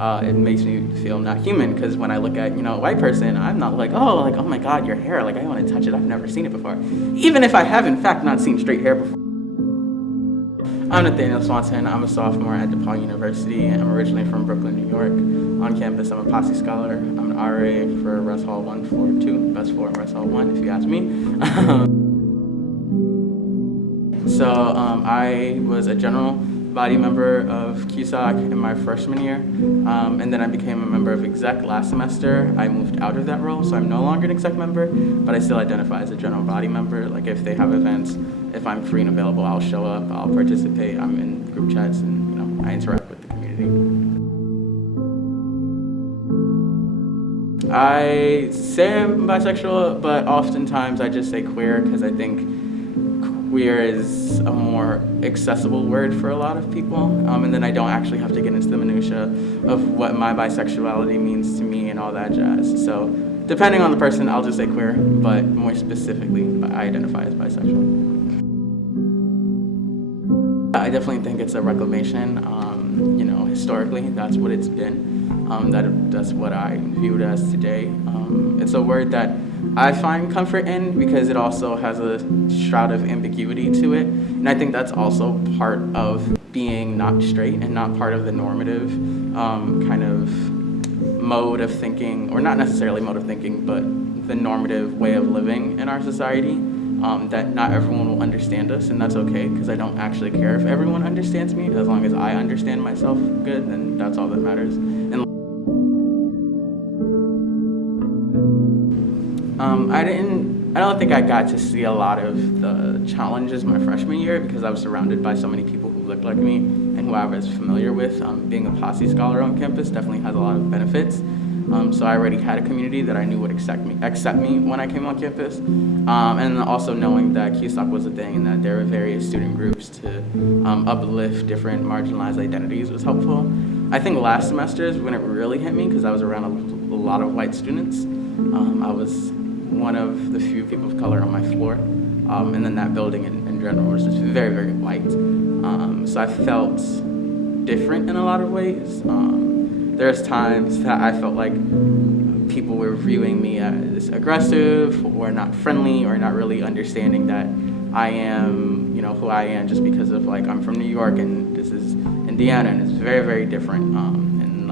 it makes me feel not human, because when I look at, a white person, I'm not like, oh my God, your hair, like I want to touch it, I've never seen it before. Even if I have in fact not seen straight hair before. I'm Nathaniel Swanson. I'm a sophomore at DePauw University. I'm originally from Brooklyn, New York. On campus, I'm a posse scholar. I'm an RA for Res Hall 1, Floor 2, best floor in Res Hall 1, if you ask me. I was a general body member of QSOC in my freshman year, and then I became a member of exec last semester. I moved out of that role, so I'm no longer an exec member, but I still identify as a general body member. Like if they have events, if I'm free and available, I'll show up, I'll participate, I'm in group chats, and I interact with the community. I say I'm bisexual, but oftentimes I just say queer, because I think queer is a more accessible word for a lot of people, and then I don't actually have to get into the minutia of what my bisexuality means to me and all that jazz. So depending on the person, I'll just say queer, but more specifically, I identify as bisexual. I definitely think it's a reclamation. Historically, that's what it's been. That's what I view it as today. It's a word that I find comfort in, because it also has a shroud of ambiguity to it. And I think that's also part of being not straight and not part of the normative kind of mode of thinking, or not necessarily mode of thinking, but the normative way of living in our society. That not everyone will understand us, and that's okay, because I don't actually care if everyone understands me. As long as I understand myself good, then that's all that matters. And I don't think I got to see a lot of the challenges my freshman year, because I was surrounded by so many people who looked like me and who I was familiar with. Being a posse scholar on campus definitely has a lot of benefits. So I already had a community that I knew would accept me when I came on campus. And also knowing that QSOC was a thing and that there were various student groups to uplift different marginalized identities was helpful. I think last semester is when it really hit me, because I was around a lot of white students. I was one of the few people of color on my floor. And then that building in general was just very, very white. So I felt different in a lot of ways. There's times that I felt like people were viewing me as aggressive or not friendly, or not really understanding that I am, who I am, just because of I'm from New York and this is Indiana, and it's very, very different. And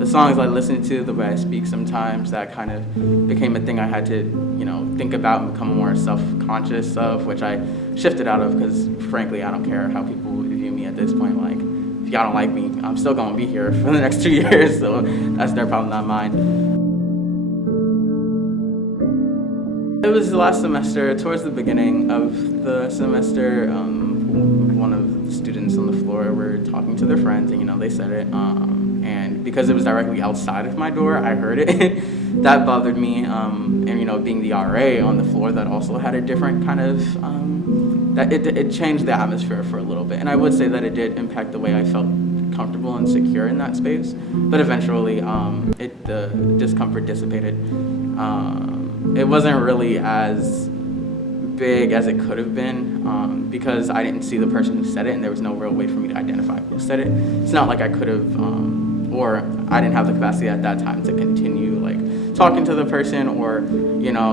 the songs I listen to, the way I speak sometimes, that kind of became a thing I had to, think about and become more self-conscious of, which I shifted out of, because frankly, I don't care how people view me at this point. If y'all don't like me, I'm still gonna be here for the next 2 years, so that's their problem, not mine. It was the last semester, towards the beginning of the semester, one of the students on the floor were talking to their friends, and they said it, and because it was directly outside of my door, I heard it. That bothered me, and being the RA on the floor, that also had a different kind of, that it changed the atmosphere for a little bit. And I would say that it did impact the way I felt comfortable and secure in that space. But eventually, the discomfort dissipated. It wasn't really as big as it could have been, because I didn't see the person who said it, and there was no real way for me to identify who said it. It's not like I could have, or I didn't have the capacity at that time to continue talking to the person, or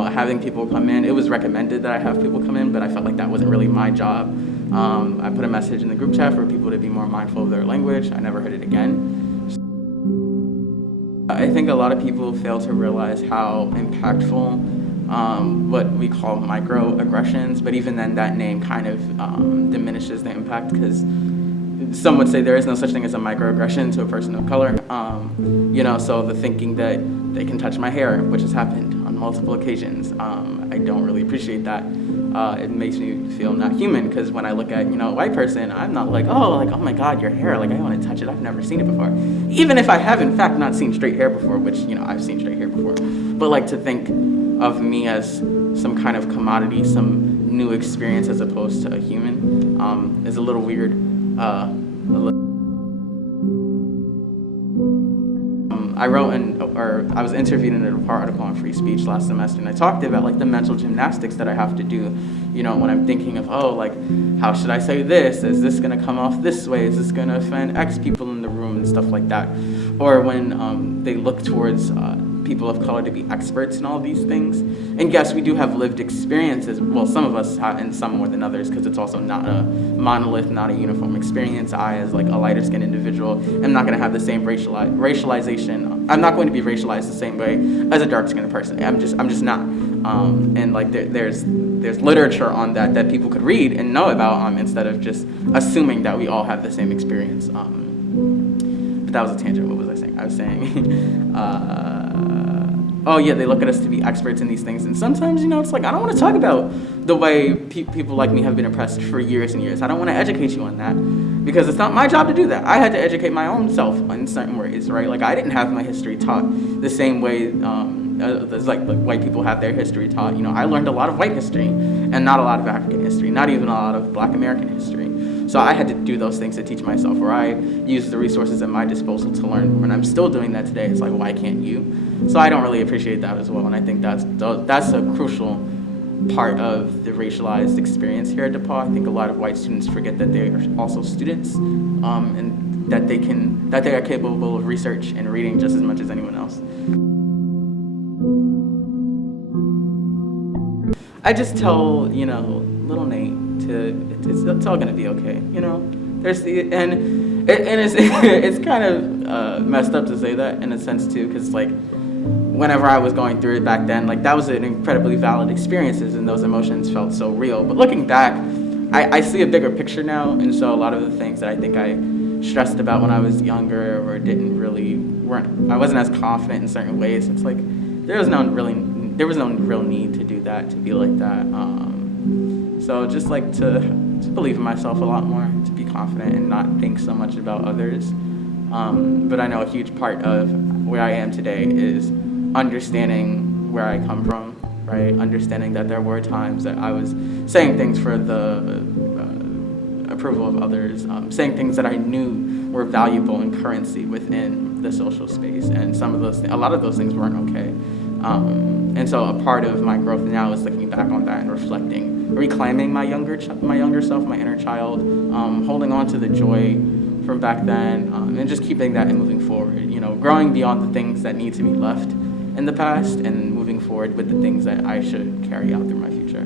having people come in. It was recommended that I have people come in, but I felt like that wasn't really my job. I put a message in the group chat for people to be more mindful of their language. I never heard it again. I think a lot of people fail to realize how impactful what we call microaggressions, but even then that name kind of diminishes the impact, because some would say there is no such thing as a microaggression to a person of color. So the thinking that they can touch my hair, which has happened on multiple occasions, I don't really appreciate that. It makes me feel not human, because when I look at a white person, I'm not like, oh my God, your hair, I want to touch it, I've never seen it before. Even if I have in fact not seen straight hair before, which I've seen straight hair before. But to think of me as some kind of commodity, some new experience as opposed to a human, is a little weird. I was interviewed in a DePauw article on free speech last semester, and I talked about the mental gymnastics that I have to do, when I'm thinking of, how should I say this? Is this gonna come off this way? Is this gonna offend X people in the room and stuff like that? or when they look towards people of color to be experts in all of these things. And yes, we do have lived experiences. Well, some of us have, and some more than others, because it's also not a monolith, not a uniform experience. I, as like a lighter skinned individual, am not going to have the same racialization. I'm not going to be racialized the same way as a dark skinned person. I'm just not. And like there's literature on that people could read and know about, instead of just assuming that we all have the same experience. But that was a tangent. What was I saying? I was saying, oh yeah, they look at us to be experts in these things. And sometimes, it's like, I don't want to talk about the way people like me have been oppressed for years and years. I don't want to educate you on that, because it's not my job to do that. I had to educate my own self in certain ways, right? Like, I didn't have my history taught the same way as like white people have their history taught. I learned a lot of white history and not a lot of African history, not even a lot of Black American history. So I had to do those things to teach myself, where I used the resources at my disposal to learn. And I'm still doing that today. It's like, why can't you? So I don't really appreciate that as well. And I think that's a crucial part of the racialized experience here at DePauw. I think a lot of white students forget that they are also students, and that they are capable of research and reading just as much as anyone else. I just tell, little Nate it's all gonna be okay, it's kind of messed up to say that in a sense too, because like whenever I was going through it back then, like that was an incredibly valid experiences, and those emotions felt so real. But looking back, I see a bigger picture now, and so a lot of the things that I think I stressed about when I was younger or I wasn't as confident in certain ways. It's like there was no real need to do that, to be like that. So just like to believe in myself a lot more, to be confident and not think so much about others. But I know a huge part of where I am today is understanding where I come from, right? Understanding that there were times that I was saying things for the approval of others, saying things that I knew were valuable in currency within the social space, and a lot of those things weren't okay. And so a part of my growth now is looking back on that and reflecting, reclaiming my younger self, my inner child, holding on to the joy from back then, and just keeping that and moving forward, growing beyond the things that need to be left in the past and moving forward with the things that I should carry out through my future.